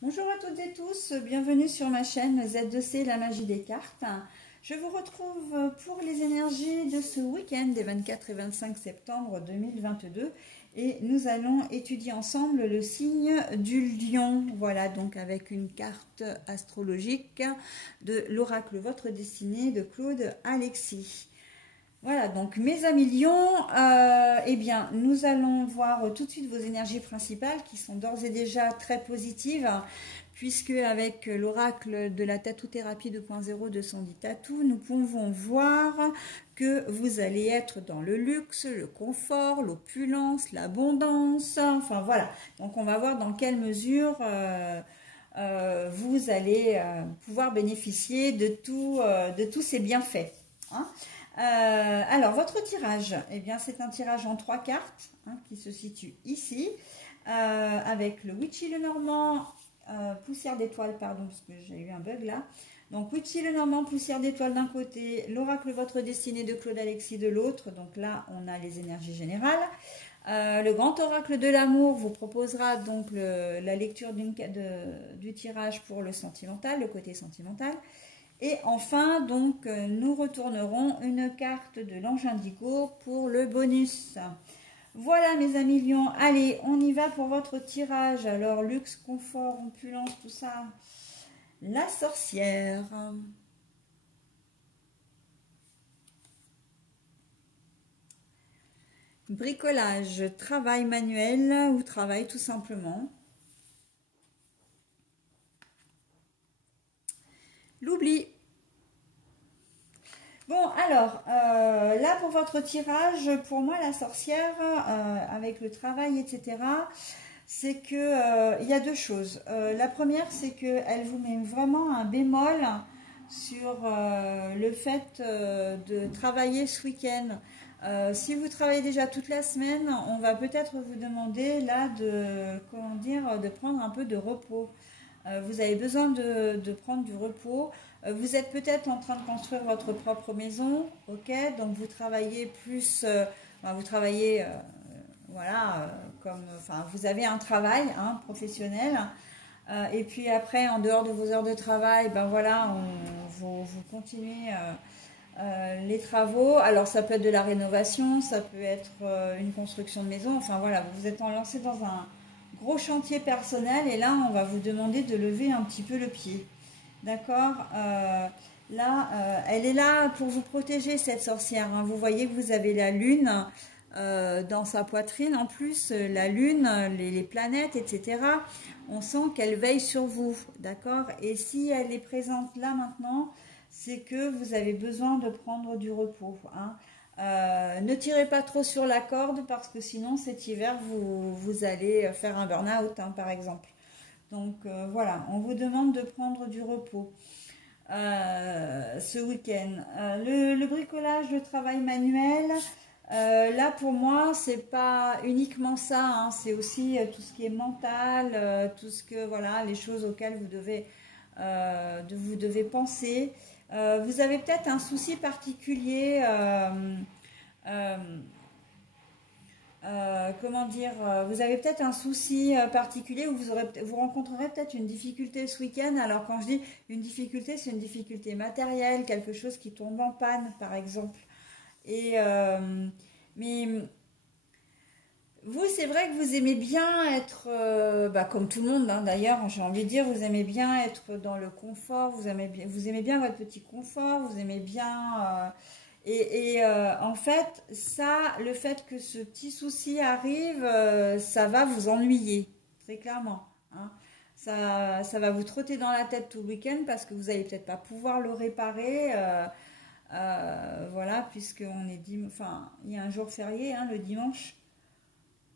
Bonjour à toutes et tous, bienvenue sur ma chaîne Z2C, la magie des cartes. Je vous retrouve pour les énergies de ce week-end des 24 et 25 septembre 2022 et nous allons étudier ensemble le signe du lion. Voilà, donc avec une carte astrologique de l'oracle Votre Destinée de Claude Alexis. Voilà, donc mes amis lions, eh bien, nous allons voir tout de suite vos énergies principales qui sont d'ores et déjà très positives, puisque avec l'oracle de la Tattoo-thérapie 2.0 de Sandy Tattoo, nous pouvons voir que vous allez être dans le luxe, le confort, l'opulence, l'abondance, enfin voilà. Donc on va voir dans quelle mesure vous allez pouvoir bénéficier de tous ces bienfaits. Hein. Alors, votre tirage, eh bien, c'est un tirage en 3 cartes qui se situe ici, avec le Witchy le Normand, poussière d'étoile, pardon, parce que j'ai eu un bug là. Donc, Witchy le Normand, poussière d'étoile d'un côté, l'oracle Votre Destinée de Claude Alexis de l'autre. Donc là, on a les énergies générales. Le grand oracle de l'amour vous proposera donc la lecture du tirage pour le sentimental, le côté sentimental. Et enfin, donc, nous retournerons une carte de l'ange indigo pour le bonus. Voilà mes amis lions, allez, on y va pour votre tirage. Alors, luxe, confort, opulence, tout ça. La sorcière. Bricolage, travail manuel ou travail tout simplement. L'oubli. Bon, alors, là pour votre tirage, pour moi la sorcière, avec le travail, etc., c'est que il y a deux choses. La première, c'est qu'elle vous met vraiment un bémol sur le fait de travailler ce week-end. Si vous travaillez déjà toute la semaine, on va peut-être vous demander là de prendre un peu de repos. Vous avez besoin de prendre du repos. Vous êtes peut-être en train de construire votre propre maison, ok? Donc vous travaillez plus, vous travaillez, voilà, enfin, vous avez un travail professionnel. Et puis après, en dehors de vos heures de travail, ben voilà, vous continuez les travaux. Alors ça peut être de la rénovation, ça peut être une construction de maison. Enfin voilà, vous êtes lancé dans un gros chantier personnel et là, on va vous demander de lever un petit peu le pied. D'accord, là, elle est là pour vous protéger, cette sorcière. Vous voyez que vous avez la lune dans sa poitrine. En plus, la lune, les planètes, etc. On sent qu'elle veille sur vous. D'accord. Et si elle est présente là maintenant, c'est que vous avez besoin de prendre du repos. Ne tirez pas trop sur la corde parce que sinon, cet hiver, vous allez faire un burn-out, par exemple. Donc voilà, on vous demande de prendre du repos ce week-end. Le bricolage, le travail manuel, là pour moi, c'est pas uniquement ça, c'est aussi tout ce qui est mental, tout ce que, voilà, les choses auxquelles vous devez penser. Vous avez peut-être un souci particulier. Comment dire, vous avez peut-être un souci particulier où vous rencontrerez peut-être une difficulté ce week-end. Alors quand je dis une difficulté, c'est une difficulté matérielle, quelque chose qui tombe en panne par exemple. Et mais vous, c'est vrai que vous aimez bien être, comme tout le monde d'ailleurs, j'ai envie de dire, vous aimez bien être dans le confort, vous aimez bien votre petit confort, vous aimez bien... en fait, ça, le fait que ce petit souci arrive, ça va vous ennuyer, très clairement. Ça va vous trotter dans la tête tout le week-end parce que vous n'allez peut-être pas pouvoir le réparer. Voilà, puisqu'on est enfin, il y a un jour férié, le dimanche.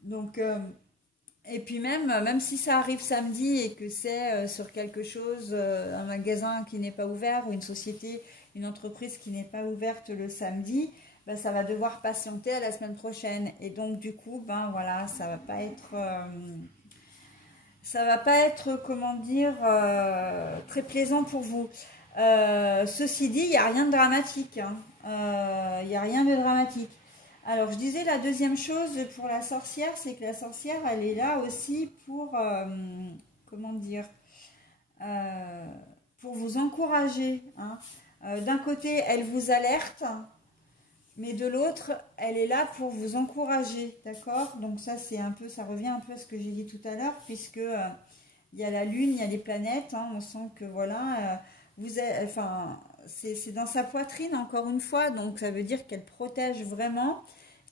Donc, et puis même si ça arrive samedi et que c'est sur quelque chose, un magasin qui n'est pas ouvert ou une société, une entreprise qui n'est pas ouverte le samedi, ça va devoir patienter à la semaine prochaine. Et donc du coup, voilà, ça va pas être, comment dire, très plaisant pour vous. Ceci dit, il n'y a rien de dramatique. Il n'y a rien de dramatique. Alors, je disais la deuxième chose pour la sorcière, c'est que la sorcière, elle est là aussi pour, comment dire, pour vous encourager. Hein. D'un côté, elle vous alerte, mais de l'autre, elle est là pour vous encourager, d'accord? Donc ça, c'est un peu, ça revient un peu à ce que j'ai dit tout à l'heure, puisque il y a la Lune, il y a les planètes, hein, on sent que voilà, vous êtes, enfin, c'est dans sa poitrine encore une fois, donc ça veut dire qu'elle protège vraiment,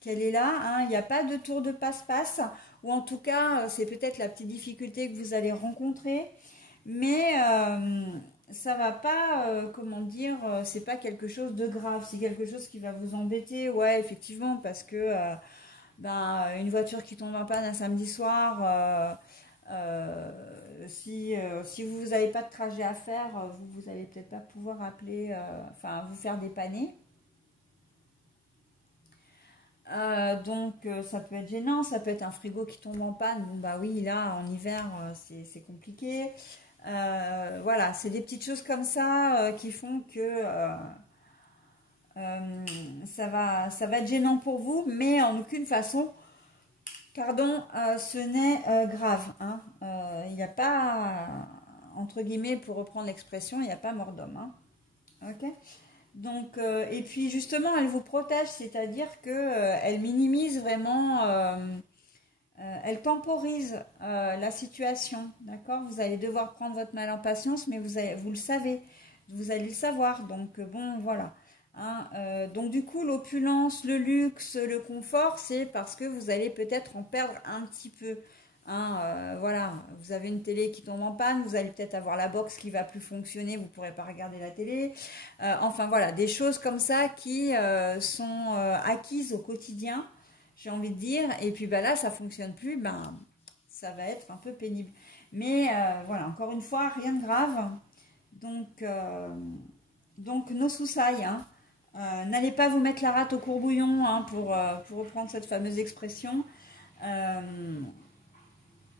qu'elle est là, hein, il n'y a pas de tour de passe-passe, ou en tout cas, c'est peut-être la petite difficulté que vous allez rencontrer, mais ça va pas, comment dire, c'est pas quelque chose de grave, c'est quelque chose qui va vous embêter, ouais, effectivement, parce que ben, une voiture qui tombe en panne un samedi soir, si vous n'avez pas de trajet à faire, vous n'allez peut-être pas pouvoir appeler, enfin, vous faire dépanner. Donc ça peut être gênant, ça peut être un frigo qui tombe en panne. Bon bah oui, là en hiver c'est compliqué. Voilà, c'est des petites choses comme ça qui font que ça va être gênant pour vous, mais en aucune façon, pardon, ce n'est grave. Hein. Il n'y a pas, entre guillemets, pour reprendre l'expression, il n'y a pas mort d'homme. Hein. Ok. Donc, et puis justement, elle vous protège, c'est-à-dire que elle minimise vraiment, elle temporise la situation, d'accord? Vous allez devoir prendre votre mal en patience, mais vous le savez, vous allez le savoir. Donc bon, voilà. Hein, donc du coup, l'opulence, le luxe, le confort, c'est parce que vous allez peut-être en perdre un petit peu. Hein, voilà, vous avez une télé qui tombe en panne, vous allez peut-être avoir la box qui va plus fonctionner, vous ne pourrez pas regarder la télé. Enfin voilà, des choses comme ça qui sont acquises au quotidien, j'ai envie de dire. Et puis bah, là, ça ne fonctionne plus, ben, ça va être un peu pénible. Mais voilà, encore une fois, rien de grave. Donc nos soussailles, hein. N'allez pas vous mettre la rate au courbouillon, hein, pour reprendre cette fameuse expression.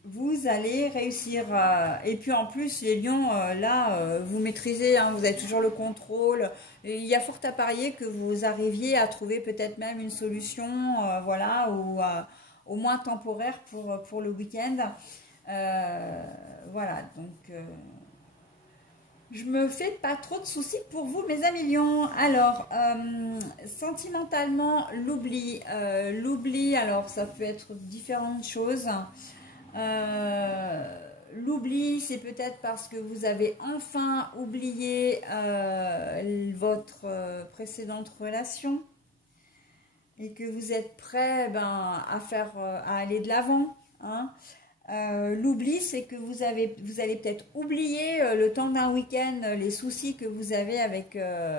Vous allez réussir. Et puis en plus, les lions, là, vous maîtrisez, hein, vous avez toujours le contrôle. Et il y a fort à parier que vous arriviez à trouver peut-être même une solution, voilà, ou au moins temporaire pour le week-end. Voilà, donc je me fais pas trop de soucis pour vous, mes amis lions. Alors, sentimentalement, l'oubli. L'oubli, alors ça peut être différentes choses. L'oubli, c'est peut-être parce que vous avez enfin oublié votre précédente relation et que vous êtes prêt à aller de l'avant. Hein. L'oubli, c'est que vous allez peut-être oublier le temps d'un week-end les soucis que vous avez avec,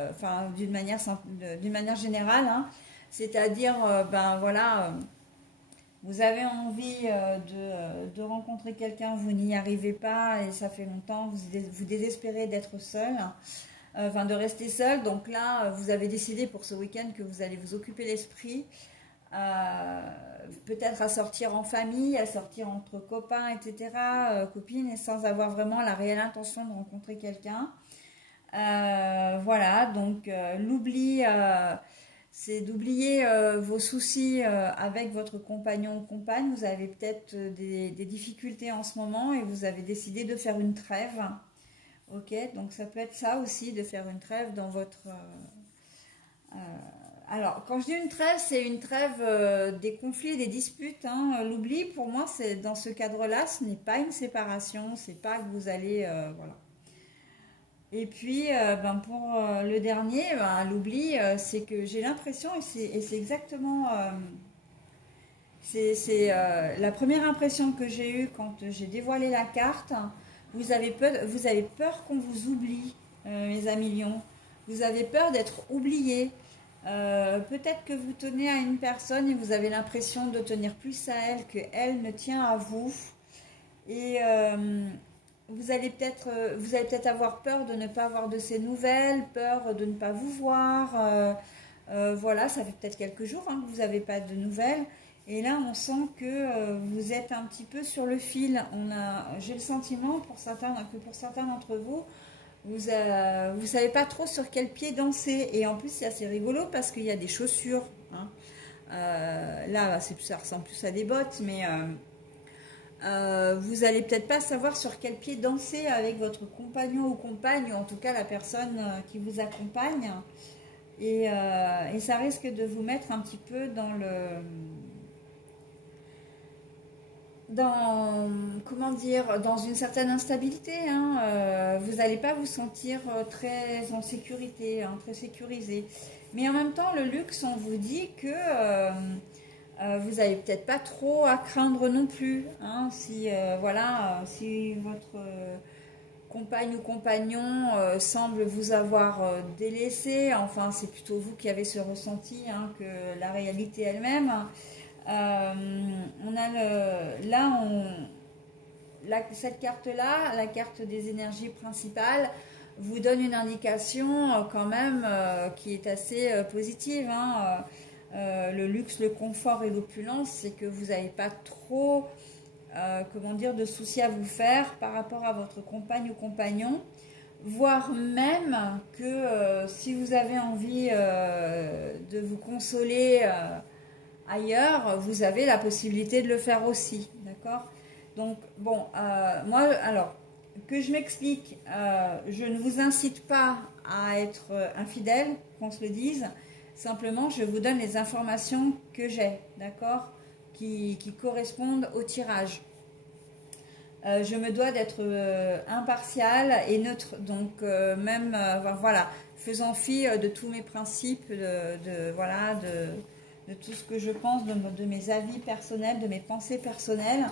enfin, d'une manière générale. Hein. C'est-à-dire, ben voilà. Vous avez envie de rencontrer quelqu'un, vous n'y arrivez pas et ça fait longtemps, vous désespérez d'être seul, enfin de rester seul. Donc là, vous avez décidé pour ce week-end que vous allez vous occuper l'esprit, peut-être à sortir en famille, à sortir entre copains, etc., copines, et sans avoir vraiment la réelle intention de rencontrer quelqu'un. Voilà, donc l'oubli... c'est d'oublier vos soucis avec votre compagnon ou compagne. Vous avez peut-être des difficultés en ce moment et vous avez décidé de faire une trêve. Ok, donc ça peut être ça aussi, de faire une trêve dans votre... alors, quand je dis une trêve, c'est une trêve des conflits, des disputes. Hein. L'oubli, pour moi, c'est dans ce cadre-là, ce n'est pas une séparation. C'est pas que vous allez... voilà. Et puis, pour le dernier, l'oubli, c'est que j'ai l'impression, et c'est exactement, c'est la première impression que j'ai eue quand j'ai dévoilé la carte. Vous avez peur qu'on vous oublie, mes amis lions. Vous avez peur d'être oublié. Peut-être que vous tenez à une personne et vous avez l'impression de tenir plus à elle qu'elle ne tient à vous. Et... vous allez peut-être avoir peur de ne pas avoir de ces nouvelles, peur de ne pas vous voir. Voilà, ça fait peut-être quelques jours hein, que vous n'avez pas de nouvelles. Et là, on sent que vous êtes un petit peu sur le fil. J'ai le sentiment que pour certains d'entre vous, vous ne savez pas trop sur quel pied danser. Et en plus, c'est assez rigolo parce qu'il y a des chaussures. Hein. Là, ça ressemble plus à des bottes, mais... Vous allez peut-être pas savoir sur quel pied danser avec votre compagnon ou compagne, ou en tout cas la personne qui vous accompagne. Et ça risque de vous mettre un petit peu comment dire, dans une certaine instabilité, hein. Vous n'allez pas vous sentir très en sécurité, hein, très sécurisé. Mais en même temps, le luxe, on vous dit que vous n'avez peut-être pas trop à craindre non plus, hein. Si voilà, si votre compagne ou compagnon semble vous avoir délaissé, enfin c'est plutôt vous qui avez ce ressenti, hein, que la réalité elle-même. On a cette carte-là, la carte des énergies principales, vous donne une indication quand même qui est assez positive, hein. Le luxe, le confort et l'opulence, c'est que vous n'avez pas trop, comment dire, de soucis à vous faire par rapport à votre compagne ou compagnon, voire même que si vous avez envie de vous consoler ailleurs, vous avez la possibilité de le faire aussi, d'accord? Donc, bon, moi, alors, que je m'explique, je ne vous incite pas à être infidèle, qu'on se le dise, simplement, je vous donne les informations que j'ai, d'accord? Qui correspondent au tirage. Je me dois d'être impartiale et neutre, donc même, voilà, faisant fi de tous mes principes, voilà, de tout ce que je pense, de mes avis personnels, de mes pensées personnelles.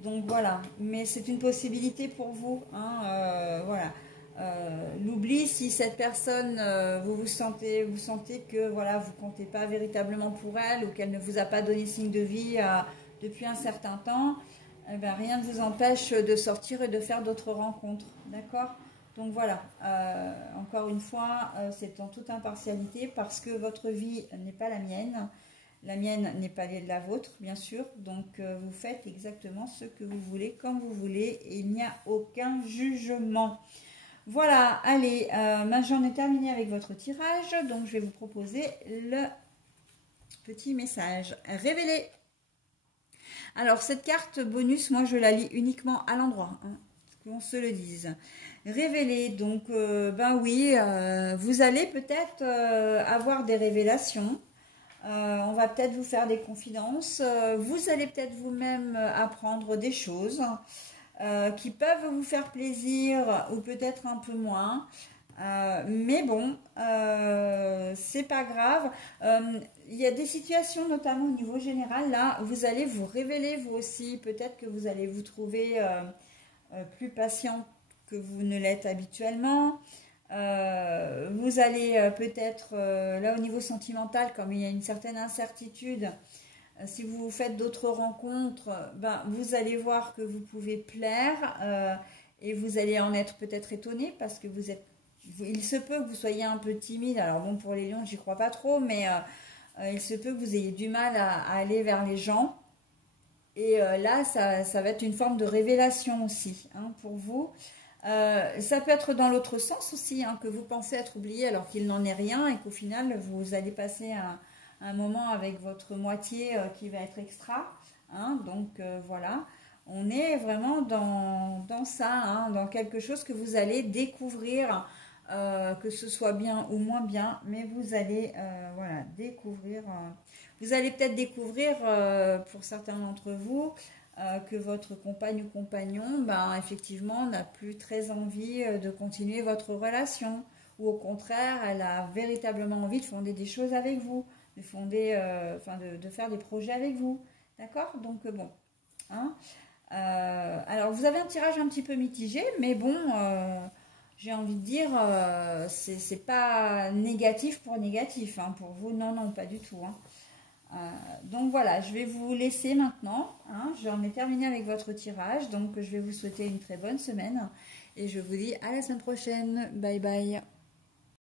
Donc voilà, mais c'est une possibilité pour vous, hein, voilà. L'oubli, si cette personne, vous sentez que voilà, vous comptez pas véritablement pour elle, ou qu'elle ne vous a pas donné signe de vie depuis un certain temps, eh ben, rien ne vous empêche de sortir et de faire d'autres rencontres, d'accord? Donc voilà, encore une fois, c'est en toute impartialité, parce que votre vie n'est pas la mienne n'est pas la vôtre, bien sûr, donc vous faites exactement ce que vous voulez, comme vous voulez, et il n'y a aucun jugement. Voilà, allez, j'en ai terminé avec votre tirage, donc je vais vous proposer le petit message. Révélez. Alors, cette carte bonus, moi je la lis uniquement à l'endroit, hein, qu'on se le dise. Révéler, donc, ben oui, vous allez peut-être avoir des révélations. On va peut-être vous faire des confidences. Vous allez peut-être vous-même apprendre des choses qui peuvent vous faire plaisir ou peut-être un peu moins. Mais bon, c'est pas grave. Il y a des situations, notamment au niveau général, là, vous allez vous révéler vous aussi. Peut-être que vous allez vous trouver plus patient que vous ne l'êtes habituellement. Vous allez peut-être, là au niveau sentimental, comme il y a une certaine incertitude, si vous faites d'autres rencontres, ben, vous allez voir que vous pouvez plaire et vous allez en être peut-être étonné parce que il se peut que vous soyez un peu timide. Alors bon, pour les lions, j'y crois pas trop, mais il se peut que vous ayez du mal à aller vers les gens. Et là, ça va être une forme de révélation aussi, hein, pour vous. Ça peut être dans l'autre sens aussi, hein, que vous pensez être oublié alors qu'il n'en est rien et qu'au final vous allez passer un moment avec votre moitié qui va être extra, hein, donc voilà, on est vraiment dans ça, hein, dans quelque chose que vous allez découvrir, que ce soit bien ou moins bien, mais vous allez voilà, découvrir, vous allez peut-être découvrir pour certains d'entre vous que votre compagne ou compagnon, ben, effectivement, n'a plus très envie de continuer votre relation. Ou au contraire, elle a véritablement envie de fonder des choses avec vous, de fonder, de faire des projets avec vous. D'accord? Donc, bon. Hein, alors, vous avez un tirage un petit peu mitigé, mais bon, j'ai envie de dire, c'est pas négatif pour négatif. Hein, pour vous, non, non, pas du tout. Hein. Donc voilà, je vais vous laisser maintenant, hein, j'en ai terminé avec votre tirage, donc je vais vous souhaiter une très bonne semaine et je vous dis à la semaine prochaine, bye bye.